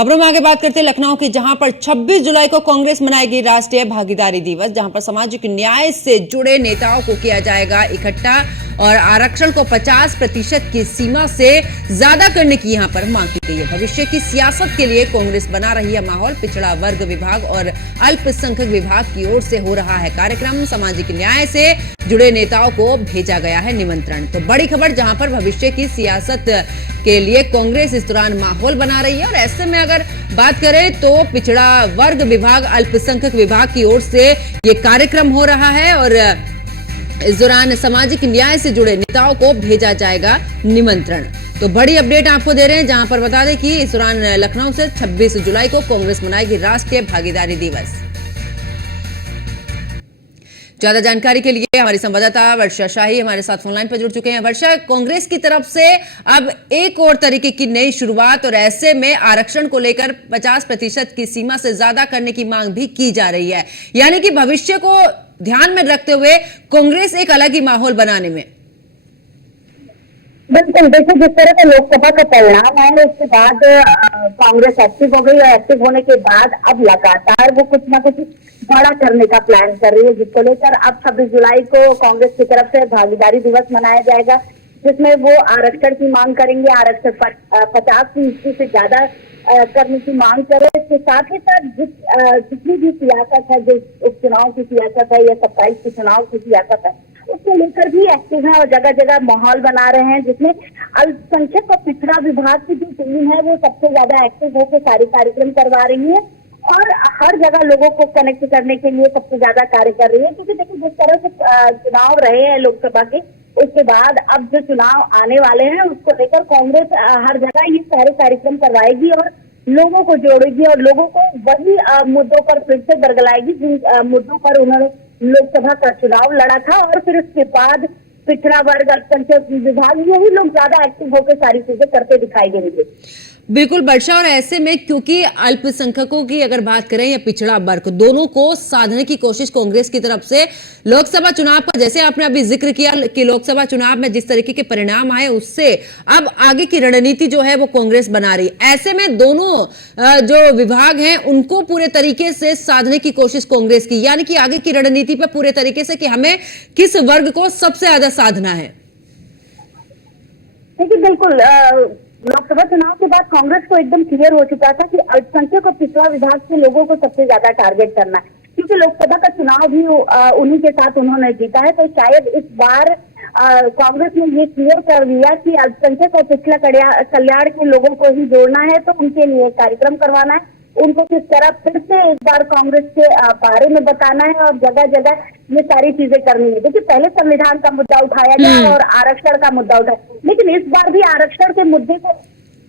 खबरों में आगे बात करते हैं लखनऊ की, जहां पर 26 जुलाई को कांग्रेस मनाएगी राष्ट्रीय भागीदारी दिवस, जहां पर सामाजिक न्याय से जुड़े नेताओं को किया जाएगा इकट्ठा और आरक्षण को 50% की सीमा से ज्यादा करने की यहां पर मांग की गई है। भविष्य की सियासत के लिए कांग्रेस बना रही है माहौल। पिछड़ा वर्ग विभाग और अल्पसंख्यक विभाग की ओर से हो रहा है कार्यक्रम। सामाजिक न्याय से जुड़े नेताओं को भेजा गया है निमंत्रण। तो बड़ी खबर, जहां पर भविष्य की सियासत के लिए कांग्रेस इस दौरान माहौल बना रही है। और ऐसे में अगर बात करें तो पिछड़ा वर्ग विभाग, अल्पसंख्यक विभाग की ओर से ये कार्यक्रम हो रहा है और इस दौरान सामाजिक न्याय से जुड़े नेताओं को भेजा जाएगा निमंत्रण। तो बड़ी अपडेट आपको दे रहे हैं, जहां पर बता दें कि इस दौरान लखनऊ से 26 जुलाई को कांग्रेस मनाएगी राष्ट्रीय भागीदारी दिवस। ज्यादा जानकारी के लिए हमारी संवाददाता वर्षा शाही हमारे साथ फोनलाइन पर जुड़ चुके हैं। वर्षा, कांग्रेस की तरफ से अब एक और तरीके की नई शुरुआत और ऐसे में आरक्षण को लेकर 50% की सीमा से ज्यादा करने की मांग भी की जा रही है, यानी कि भविष्य को ध्यान में रखते हुए कांग्रेस एक अलग ही माहौल बनाने में। बिल्कुल, देखिए जिस तरह का लोकसभा का परिणाम है उसके बाद कांग्रेस एक्टिव हो गई और एक्टिव होने के बाद अब लगातार वो कुछ ना कुछ बड़ा करने का प्लान कर रही है, जिसको लेकर अब 26 जुलाई को कांग्रेस की तरफ से भागीदारी दिवस मनाया जाएगा, जिसमें वो आरक्षण की मांग करेंगे। आरक्षण 50% से ज्यादा करने की मांग करे। इसके साथ ही साथ जितनी भी सियासत है, जो उपचुनाव की सियासत है या 27 के चुनाव की सियासत है, उसको लेकर भी एक्टिव है और जगह जगह माहौल बना रहे हैं, जिसमें अल्पसंख्यक और पिछड़ा विभाग की जो टीम है वो सबसे ज्यादा एक्टिव होकर सारे कार्यक्रम करवा रही है और हर जगह लोगों को कनेक्ट करने के लिए सबसे ज्यादा कार्य कर रही है। क्योंकि देखिए जिस तरह से चुनाव रहे हैं लोकसभा के, उसके बाद अब जो चुनाव आने वाले हैं उसको लेकर कांग्रेस हर जगह ये सारे कार्यक्रम करवाएगी और लोगों को जोड़ेगी और लोगों को वही मुद्दों पर फिर से बरगलाएगी जिन मुद्दों पर उन्होंने लोकसभा का चुनाव लड़ा था। और फिर उसके बाद पिछड़ा वर्ग, अल्पसंख्यक विभाग, यही लोग ज्यादा एक्टिव होकर सारी चीजें करते दिखाई देंगे। बिल्कुल वर्षा, और ऐसे में क्योंकि अल्पसंख्यकों की अगर बात करें या पिछड़ा वर्ग, दोनों को साधने की कोशिश कांग्रेस की तरफ से लोकसभा चुनाव का, जैसे आपने अभी जिक्र किया कि लोकसभा चुनाव में जिस तरीके के परिणाम आए उससे अब आगे की रणनीति जो है वो कांग्रेस बना रही। ऐसे में दोनों जो विभाग हैं उनको पूरे तरीके से साधने की कोशिश कांग्रेस की, यानी कि आगे की रणनीति पर पूरे तरीके से कि हमें किस वर्ग को सबसे ज्यादा साधना है। देखिए बिल्कुल, लोकसभा चुनाव के बाद कांग्रेस को एकदम क्लियर हो चुका था कि अल्पसंख्यक और पिछड़ा विभाग के लोगों को सबसे ज्यादा टारगेट करना है, क्योंकि लोकसभा का चुनाव भी उन्हीं के साथ उन्होंने जीता है। तो शायद इस बार कांग्रेस ने ये क्लियर कर दिया कि अल्पसंख्यक और पिछड़ा कल्याण के लोगों को ही जोड़ना है, तो उनके लिए कार्यक्रम करवाना है, उनको किस तरह फिर से एक बार कांग्रेस के बारे में बताना है और जगह जगह ये सारी चीजें करनी है। देखिए पहले संविधान का मुद्दा उठाया गया और आरक्षण का मुद्दा उठाया, लेकिन इस बार भी आरक्षण के मुद्दे को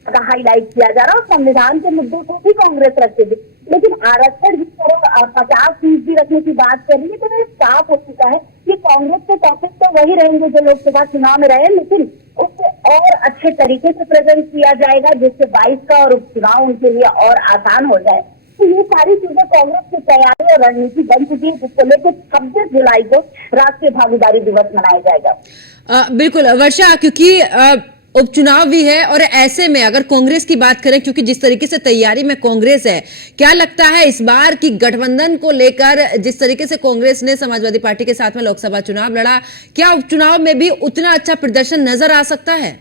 हाईलाइट किया जा रहा है और संविधान के मुद्दे को भी कांग्रेस रखेगी। लेकिन आरक्षण जिस तरह 50% रखने की बात कर रही है, तो ये साफ हो चुका है कि कांग्रेस के टॉपिक तो वही रहेंगे जो लोकसभा चुनाव में रहे, लेकिन उससे और अच्छे तरीके से प्रेजेंट किया जाएगा, जिससे 22 का और उपचुनाव उनके लिए और आसान हो जाए। तो ये सारी चीजें कांग्रेस की तैयारी और रणनीति बन चुकी है, जिसको लेकर 26 जुलाई को राष्ट्रीय भागीदारी दिवस मनाया जाएगा। बिल्कुल वर्षा, क्योंकि उपचुनाव भी है और ऐसे में अगर कांग्रेस की बात करें, क्योंकि जिस तरीके से तैयारी में कांग्रेस है, क्या लगता है इस बार की गठबंधन को लेकर, जिस तरीके से कांग्रेस ने समाजवादी पार्टी के साथ में लोकसभा चुनाव लड़ा, क्या उपचुनाव में भी उतना अच्छा प्रदर्शन नजर आ सकता है?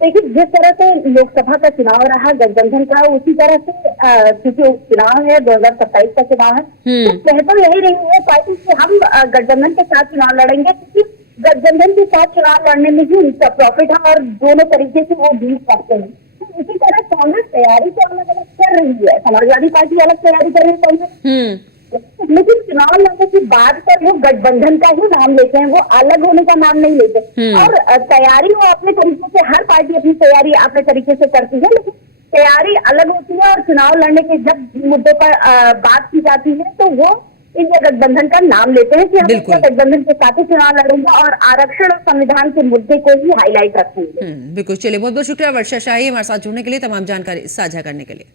देखिए जिस तरह से लोकसभा का चुनाव रहा गठबंधन का, उसी तरह से क्योंकि उपचुनाव है 2027 का चुनाव है, तो कहकर यही रही है पार्टी कि हम गठबंधन के साथ चुनाव लड़ेंगे, क्योंकि गठबंधन के साथ चुनाव लड़ने में ही उनका प्रॉफिट है और दोनों तरीके से वो डील करते हैं। तो इसी तरह कांग्रेस तैयारी तो अलग अलग कर रही है, समाजवादी पार्टी अलग तैयारी कर रही है कांग्रेस, लेकिन चुनाव लड़ने की बात पर वो गठबंधन का ही नाम लेते हैं, वो अलग होने का नाम नहीं लेते। और तैयारी वो अपने तरीके से, हर पार्टी अपनी तैयारी अपने तरीके से करती है, लेकिन तैयारी अलग होती है और चुनाव लड़ने के जब मुद्दे पर बात की जाती है तो वो इंडिया गठबंधन का नाम लेते हैं कि हम गठबंधन के साथ ही चुनाव लड़ेंगे और आरक्षण और संविधान के मुद्दे को ही हाईलाइट रखेंगे। बिल्कुल, चलिए बहुत बहुत शुक्रिया वर्षा शाही हमारे साथ जुड़ने के लिए, तमाम जानकारी साझा करने के लिए।